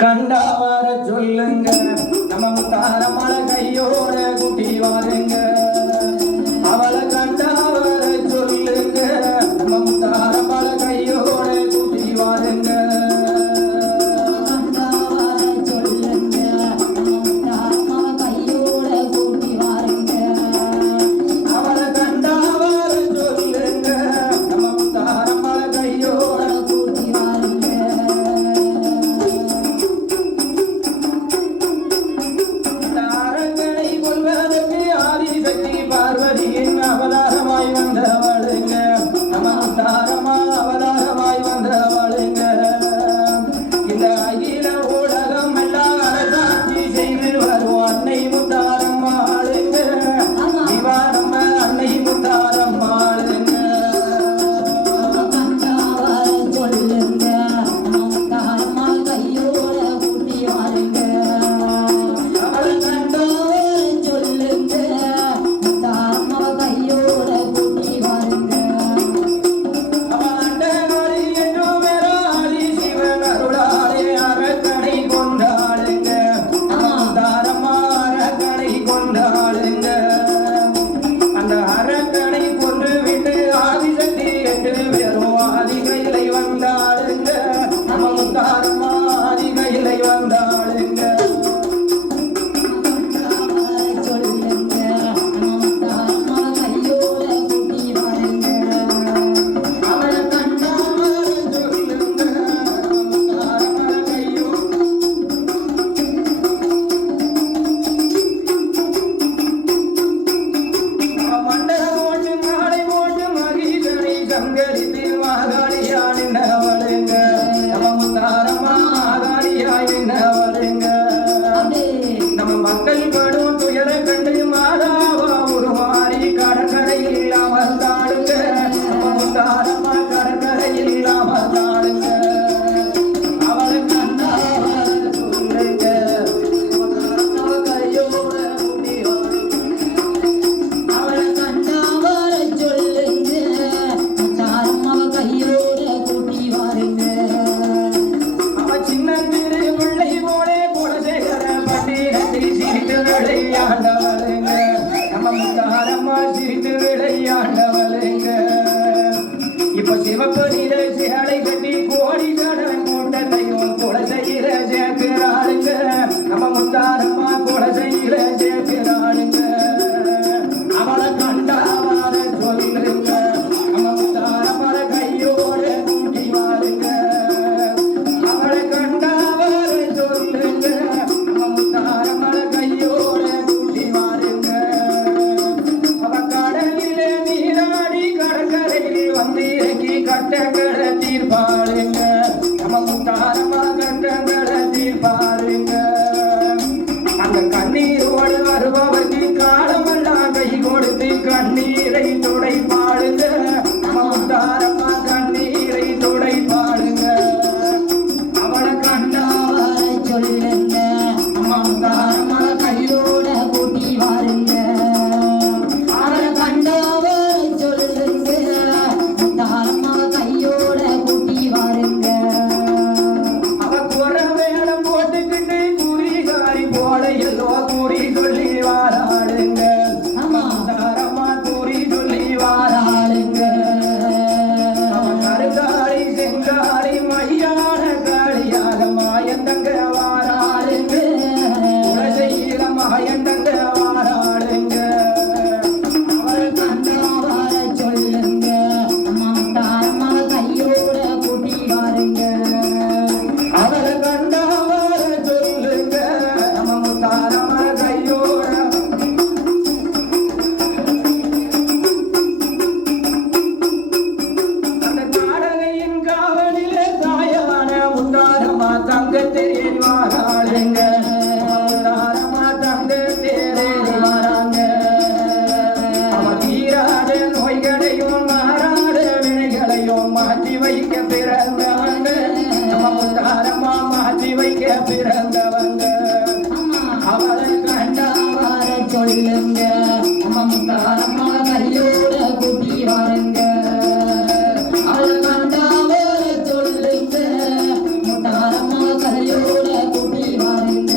கண்டா வர சொல்லுங்க நம்ம தாரமழ கையோட குட்டி வாருங்க हरि नावला கைகளை சிகளை கட்டி ஓடி வருபவனே. வந்தவங்க அவரை கண்டாவார சொல்லுங்க மந்தாரம்மா கையோட கூட்டி வாருங்க. அவரை கண்டாவார சொல்லுங்க மந்தாரம்மா கையோட கூட்டி வாருங்க.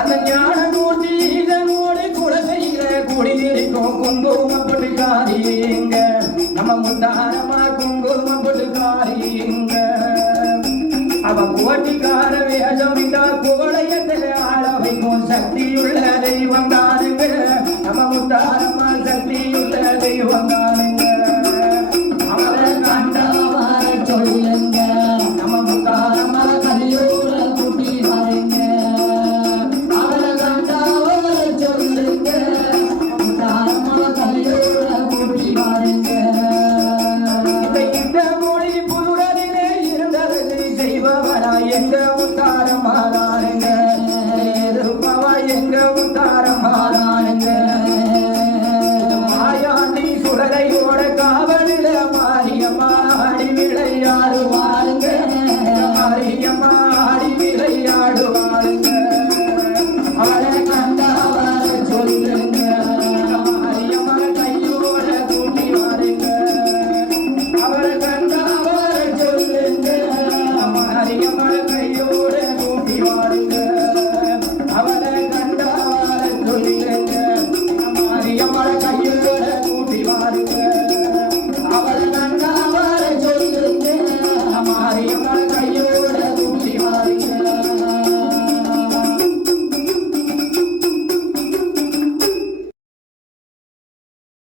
அந்த ஞான மூர்த்தி இதனோடு குலசையில குடியிருக்கும் குங்குமப்பட்டு காரியங்க நம்ம முந்தாரமா குங்குமப்பட்டு காரியங்க ஓட்டிக்கார வேஷமிட்டா கோலயத்தில் ஆள வைக்கும் சக்தியுள்ள தெய்வம் தானுங்க. நம்ம முத்தாரம்மா சக்தியுள்ள தெய்வம் தான். எங்க உத்தாரம் பாரானுங்க